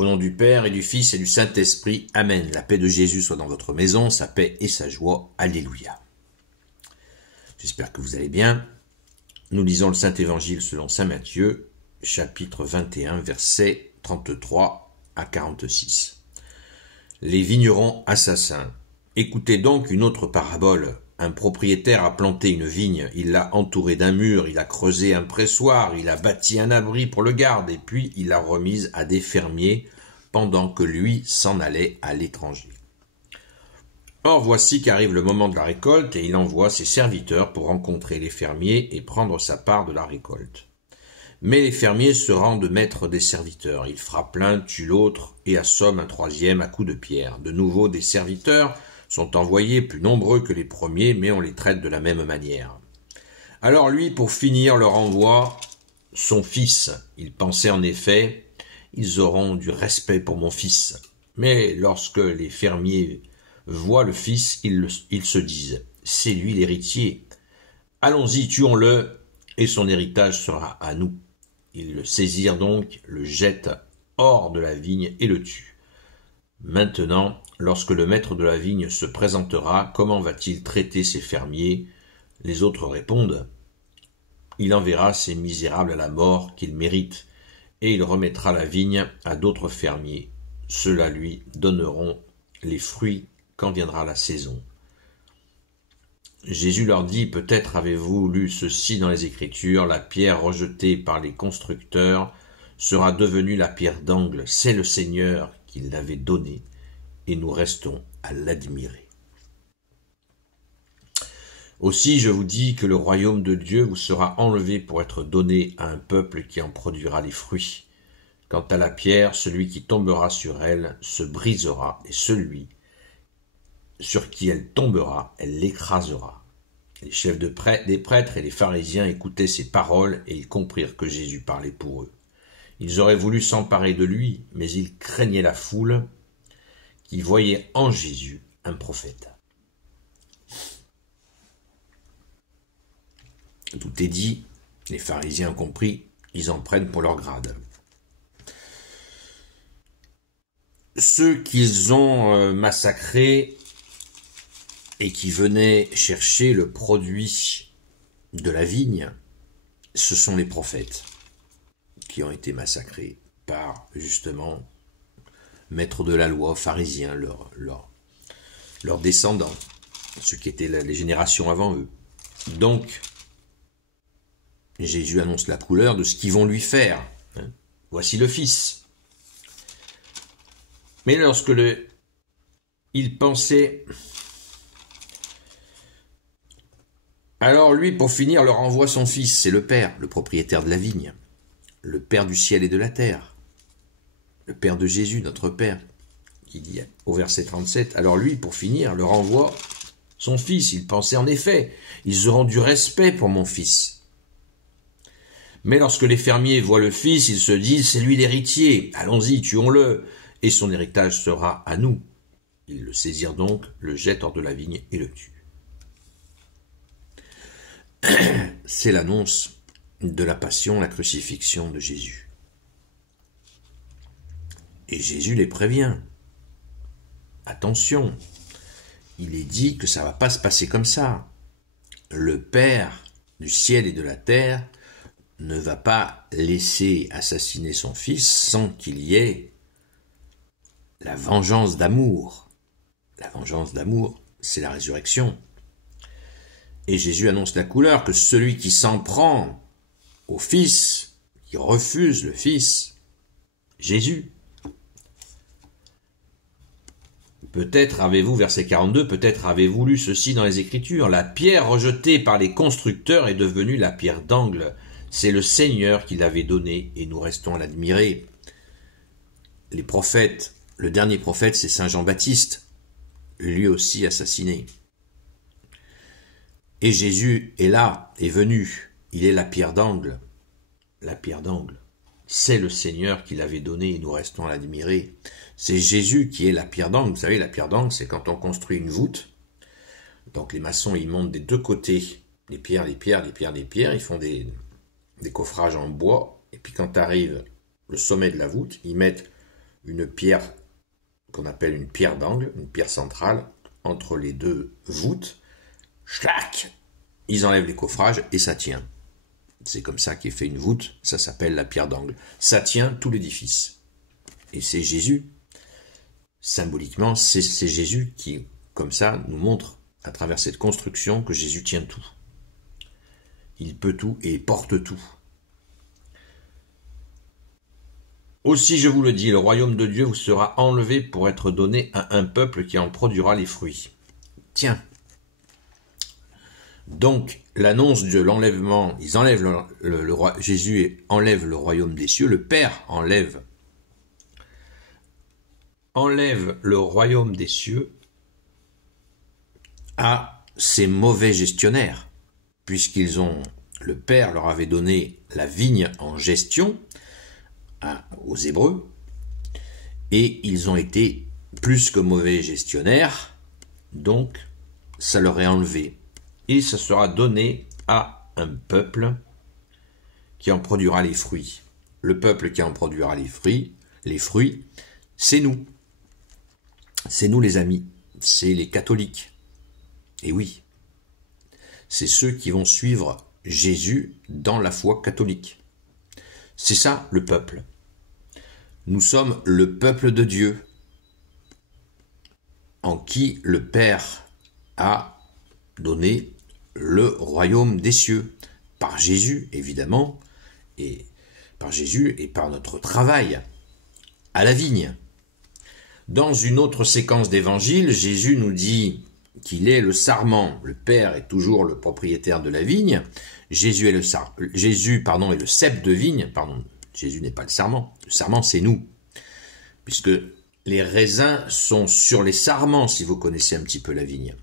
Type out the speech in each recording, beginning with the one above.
Au nom du Père et du Fils et du Saint-Esprit. Amen. La paix de Jésus soit dans votre maison, sa paix et sa joie. Alléluia. J'espère que vous allez bien. Nous lisons le Saint-Évangile selon saint Matthieu, chapitre 21, versets 33 à 46. Les vignerons assassins. Écoutez donc une autre parabole. Un propriétaire a planté une vigne, il l'a entourée d'un mur, il a creusé un pressoir, il a bâti un abri pour le garde, et puis il l'a remise à des fermiers, pendant que lui s'en allait à l'étranger. Or voici qu'arrive le moment de la récolte, et il envoie ses serviteurs pour rencontrer les fermiers et prendre sa part de la récolte. Mais les fermiers se rendent maîtres des serviteurs, ils frappent l'un, tuent l'autre, et assomment un troisième à coups de pierre. De nouveau des serviteurs sont envoyés plus nombreux que les premiers, mais on les traite de la même manière. Alors lui, pour finir, leur envoie son fils. Il pensait en effet, ils auront du respect pour mon fils. Mais lorsque les fermiers voient le fils, ils se disent, c'est lui l'héritier. Allons-y, tuons-le, et son héritage sera à nous. Ils le saisirent donc, le jettent hors de la vigne et le tuent. Maintenant, lorsque le maître de la vigne se présentera, comment va-t-il traiter ses fermiers? Les autres répondent, il enverra ces misérables à la mort qu'ils méritent, et il remettra la vigne à d'autres fermiers. Ceux-là lui donneront les fruits quand viendra la saison. Jésus leur dit, peut-être avez-vous lu ceci dans les Écritures, la pierre rejetée par les constructeurs sera devenue la pierre d'angle. C'est le Seigneur qui l'avait donnée, et nous restons à l'admirer. Aussi, je vous dis que le royaume de Dieu vous sera enlevé pour être donné à un peuple qui en produira les fruits. Quant à la pierre, celui qui tombera sur elle se brisera, et celui sur qui elle tombera, elle l'écrasera. Les chefs des prêtres et les pharisiens écoutaient ces paroles, et ils comprirent que Jésus parlait pour eux. Ils auraient voulu s'emparer de lui, mais ils craignaient la foule, qui voyait en Jésus un prophète. Tout est dit, les pharisiens ont compris, ils en prennent pour leur grade. Ceux qu'ils ont massacrés et qui venaient chercher le produit de la vigne, ce sont les prophètes qui ont été massacrés par, justement, maîtres de la loi, pharisiens, leurs descendants, ceux qui étaient les générations avant eux. Donc, Jésus annonce la couleur de ce qu'ils vont lui faire. Voici le Fils. Mais lorsque il pensait... Alors lui, pour finir, leur envoie son Fils, c'est le Père, le propriétaire de la vigne, le Père du ciel et de la terre. Le Père de Jésus, notre Père, qui dit au verset 37, alors lui, pour finir, leur envoie son Fils. Il pensait en effet, ils auront du respect pour mon Fils. Mais lorsque les fermiers voient le Fils, ils se disent, c'est lui l'héritier, allons-y, tuons-le, et son héritage sera à nous. Ils le saisirent donc, le jettent hors de la vigne et le tuent. C'est l'annonce de la passion, la crucifixion de Jésus. Et Jésus les prévient. Attention, il est dit que ça ne va pas se passer comme ça. Le Père du ciel et de la terre ne va pas laisser assassiner son Fils sans qu'il y ait la vengeance d'amour. La vengeance d'amour, c'est la résurrection. Et Jésus annonce la couleur que celui qui s'en prend au Fils, qui refuse le Fils, Jésus. Peut-être avez-vous, verset 42, peut-être avez-vous lu ceci dans les Écritures, la pierre rejetée par les constructeurs est devenue la pierre d'angle. C'est le Seigneur qui l'avait donnée et nous restons à l'admirer. Les prophètes, le dernier prophète, c'est Saint Jean-Baptiste, lui aussi assassiné. Et Jésus est là, est venu, il est la pierre d'angle. La pierre d'angle. C'est le Seigneur qui l'avait donnée et nous restons à l'admirer. C'est Jésus qui est la pierre d'angle. Vous savez, la pierre d'angle, c'est quand on construit une voûte. Donc les maçons, ils montent des deux côtés les pierres, ils font des coffrages en bois. Et puis quand arrive le sommet de la voûte, ils mettent une pierre qu'on appelle une pierre d'angle, une pierre centrale, entre les deux voûtes. Schlac! Ils enlèvent les coffrages et ça tient. C'est comme ça qu'est fait une voûte, ça s'appelle la pierre d'angle. Ça tient tout l'édifice. Et c'est Jésus, symboliquement, c'est Jésus qui, comme ça, nous montre à travers cette construction que Jésus tient tout. Il peut tout et porte tout. Aussi, je vous le dis, le royaume de Dieu vous sera enlevé pour être donné à un peuple qui en produira les fruits. Tiens. Donc, l'annonce de l'enlèvement, ils enlèvent le roi, Jésus enlève le royaume des cieux, le Père enlève le royaume des cieux à ces mauvais gestionnaires, puisqu'ils ont, le Père leur avait donné la vigne en gestion aux Hébreux, et ils ont été plus que mauvais gestionnaires, donc ça leur est enlevé. Et ça sera donné à un peuple qui en produira les fruits. Le peuple qui en produira les fruits, c'est nous. C'est nous les amis, c'est les catholiques. Et oui, c'est ceux qui vont suivre Jésus dans la foi catholique. C'est ça le peuple. Nous sommes le peuple de Dieu, en qui le Père a donné le royaume des cieux, par Jésus évidemment, et par Jésus et par notre travail à la vigne. Dans une autre séquence d'évangile, Jésus nous dit qu'il est le sarment. Le Père est toujours le propriétaire de la vigne. Jésus est le cep de vigne. Pardon, Jésus n'est pas le sarment. Le sarment, c'est nous. Puisque les raisins sont sur les sarments, si vous connaissez un petit peu la vigne.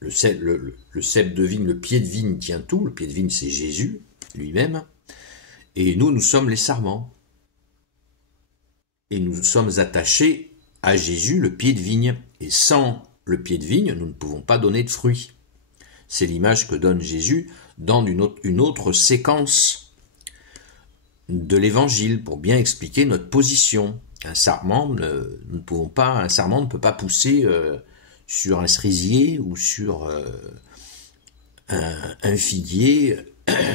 Le cep de vigne, le pied de vigne tient tout. Le pied de vigne, c'est Jésus lui-même. Et nous sommes les sarments. Et nous sommes attachés à Jésus, le pied de vigne. Et sans le pied de vigne, nous ne pouvons pas donner de fruits. C'est l'image que donne Jésus dans une autre séquence de l'évangile pour bien expliquer notre position. Un sarment ne peut pas pousser sur un cerisier ou sur un figuier.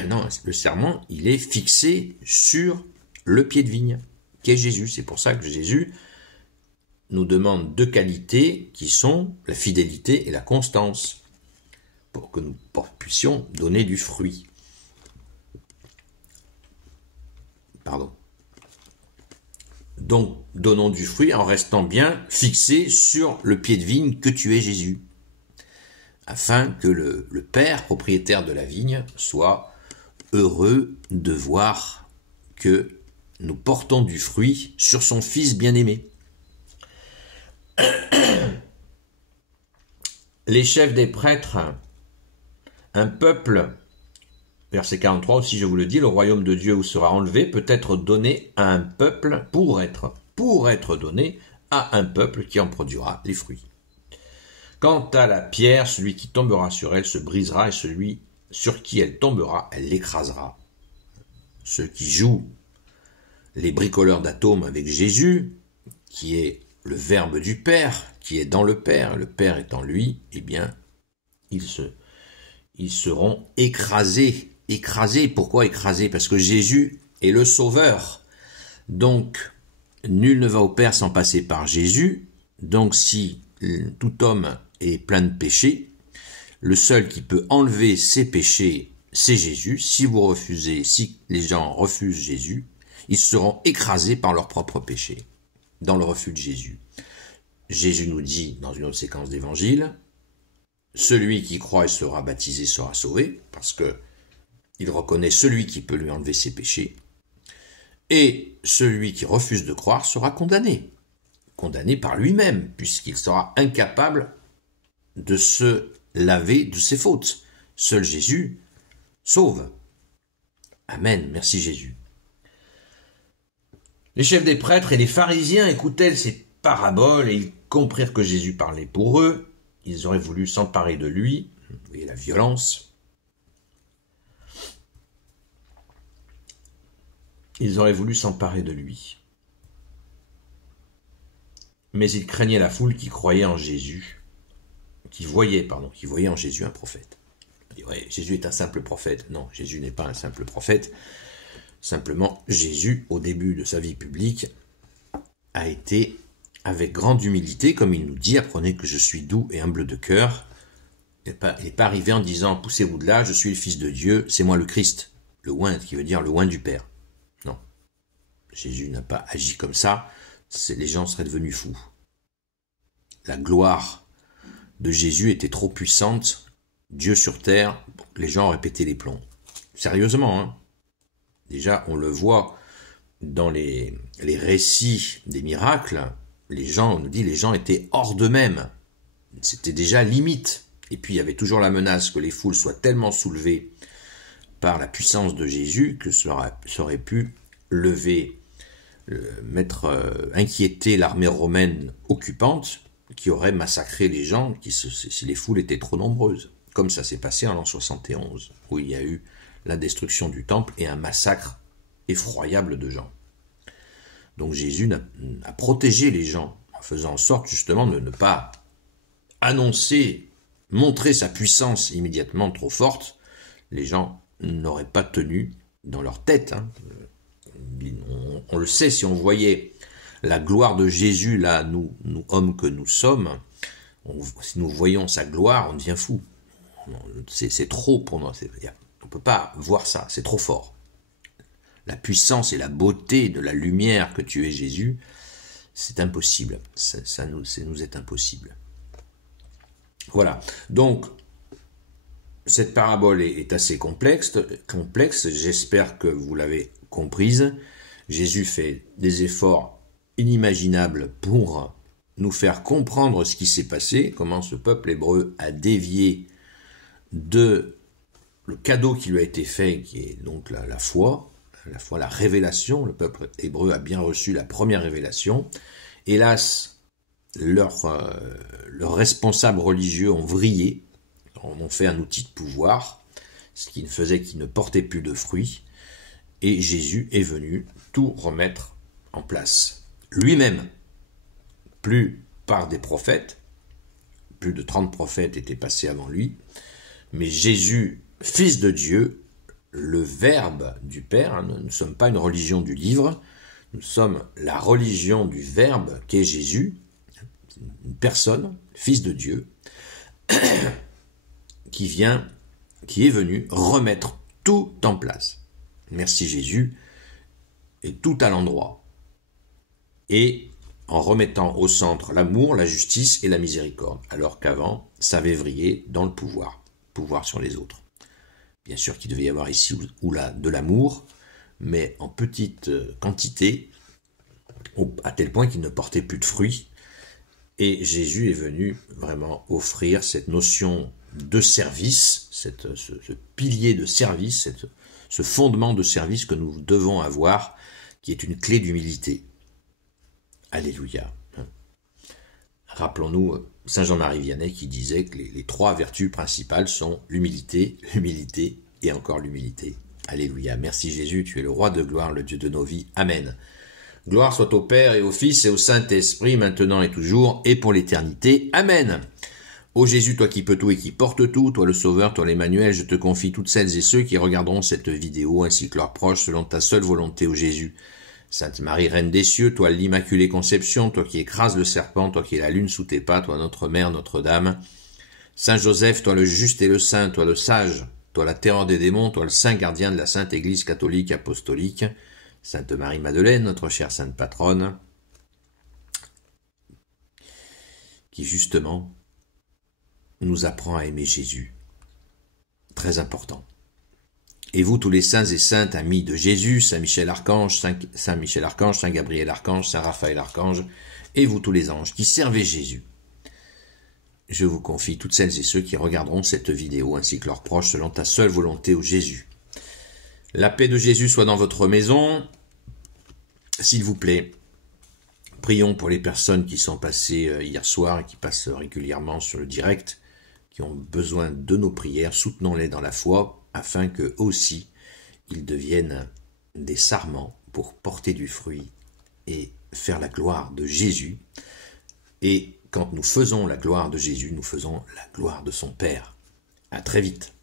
Non, le sarment, il est fixé sur le pied de vigne, qui est Jésus. C'est pour ça que Jésus nous demande deux qualités qui sont la fidélité et la constance, pour que nous puissions donner du fruit. Donc, donnons du fruit en restant bien fixés sur le pied de vigne que tu es Jésus, afin que le Père, propriétaire de la vigne, soit heureux de voir que nous portons du fruit sur son Fils bien-aimé. Les chefs des prêtres, un peuple, verset 43 aussi, je vous le dis, le royaume de Dieu vous sera enlevé, peut être donné à un peuple pour être donné à un peuple qui en produira les fruits. Quant à la pierre, celui qui tombera sur elle se brisera et celui sur qui elle tombera, elle l'écrasera. Ceux qui jouent les bricoleurs d'atomes avec Jésus, qui est le Verbe du Père, qui est dans le Père est en lui, eh bien, ils seront écrasés. Écrasés, pourquoi écrasés? Parce que Jésus est le Sauveur. Donc, nul ne va au Père sans passer par Jésus. Donc, si tout homme est plein de péchés, le seul qui peut enlever ses péchés, c'est Jésus. Si les gens refusent Jésus, ils seront écrasés par leurs propres péchés, dans le refus de Jésus. Jésus nous dit, dans une autre séquence d'évangile, celui qui croit et sera baptisé sera sauvé, parce que il reconnaît celui qui peut lui enlever ses péchés, et celui qui refuse de croire sera condamné par lui-même, puisqu'il sera incapable de se laver de ses fautes. Seul Jésus sauve. Amen, merci Jésus. Les chefs des prêtres et les pharisiens écoutaient ces paraboles et ils comprirent que Jésus parlait pour eux. Ils auraient voulu s'emparer de lui. Vous voyez la violence. Ils auraient voulu s'emparer de lui. mais il craignait la foule qui croyait en Jésus, qui voyait en Jésus un prophète. Il dit, ouais, Jésus est un simple prophète. Non, Jésus n'est pas un simple prophète. Simplement, Jésus, au début de sa vie publique, a été avec grande humilité, comme il nous dit, apprenez que je suis doux et humble de cœur. Il n'est pas arrivé en disant, poussez-vous de là, je suis le Fils de Dieu, c'est moi le Christ, le oint, qui veut dire le oint du Père. Non, Jésus n'a pas agi comme ça, les gens seraient devenus fous. La gloire de Jésus était trop puissante, Dieu sur terre, pour que les gens auraient pété les plombs. Sérieusement, hein. Déjà, on le voit dans les récits des miracles, on nous dit les gens étaient hors d'eux-mêmes. C'était déjà limite. Et puis il y avait toujours la menace que les foules soient tellement soulevées par la puissance de Jésus que ça aurait pu inquiéter l'armée romaine occupante qui aurait massacré les gens si les foules étaient trop nombreuses. Comme ça s'est passé en l'an 71, où il y a eu la destruction du temple et un massacre effroyable de gens. Donc Jésus a protégé les gens en faisant en sorte justement de ne pas montrer sa puissance immédiatement trop forte. Les gens n'auraient pas tenu dans leur tête. Hein. On le sait, si on voyait la gloire de Jésus là, nous hommes que nous sommes, si nous voyons sa gloire, on devient fou. C'est trop pour nous. On ne peut pas voir ça, c'est trop fort. La puissance et la beauté de la lumière que tu es, Jésus, c'est impossible. Ça nous est impossible. Voilà. Donc, cette parabole est assez complexe. J'espère que vous l'avez comprise. Jésus fait des efforts inimaginables pour nous faire comprendre ce qui s'est passé, comment ce peuple hébreu a dévié de le cadeau qui lui a été fait, qui est donc la foi, la révélation. Le peuple hébreu a bien reçu la première révélation. Hélas, leurs responsables religieux ont vrillé, en ont fait un outil de pouvoir, ce qui faisait qu'ils ne portaient plus de fruits, et Jésus est venu tout remettre en place. Lui-même, plus par des prophètes, plus de 30 prophètes étaient passés avant lui, mais Jésus, Fils de Dieu, le Verbe du Père, hein, nous ne sommes pas une religion du livre, nous sommes la religion du Verbe qu'est Jésus, une personne, Fils de Dieu, qui est venu remettre tout en place. Merci Jésus, et tout à l'endroit. Et en remettant au centre l'amour, la justice et la miséricorde, alors qu'avant, ça avait vrillé dans le pouvoir sur les autres. Bien sûr qu'il devait y avoir ici ou là de l'amour, mais en petite quantité, à tel point qu'il ne portait plus de fruits. Et Jésus est venu vraiment offrir cette notion de service, ce pilier de service, ce fondement de service que nous devons avoir, qui est une clé d'humilité. Alléluia. Rappelons-nous Saint Jean-Marie Vianney qui disait que les trois vertus principales sont l'humilité, l'humilité et encore l'humilité. Alléluia. Merci Jésus, tu es le roi de gloire, le Dieu de nos vies. Amen. Gloire soit au Père et au Fils et au Saint-Esprit, maintenant et toujours, et pour l'éternité. Amen. Ô Jésus, toi qui peux tout et qui portes tout, toi le Sauveur, toi l'Emmanuel, je te confie toutes celles et ceux qui regarderont cette vidéo, ainsi que leurs proches, selon ta seule volonté, ô Jésus. Sainte Marie, Reine des cieux, toi l'Immaculée Conception, toi qui écrases le serpent, toi qui es la lune sous tes pas, toi notre Mère, Notre-Dame. Saint Joseph, toi le juste et le saint, toi le sage, toi la terreur des démons, toi le saint gardien de la Sainte Église catholique apostolique. Sainte Marie-Madeleine, notre chère sainte patronne, qui justement nous apprend à aimer Jésus. Très important. Et vous, tous les saints et saintes amis de Jésus, Saint Michel Archange, Saint Michel Archange, Saint Gabriel Archange, Saint Raphaël Archange, et vous tous les anges qui servez Jésus. Je vous confie toutes celles et ceux qui regarderont cette vidéo, ainsi que leurs proches, selon ta seule volonté, ô Jésus. La paix de Jésus soit dans votre maison. S'il vous plaît, prions pour les personnes qui sont passées hier soir et qui passent régulièrement sur le direct, qui ont besoin de nos prières. Soutenons-les dans la foi, afin qu'eux aussi, ils deviennent des sarments pour porter du fruit et faire la gloire de Jésus. Et quand nous faisons la gloire de Jésus, nous faisons la gloire de son Père. À très vite.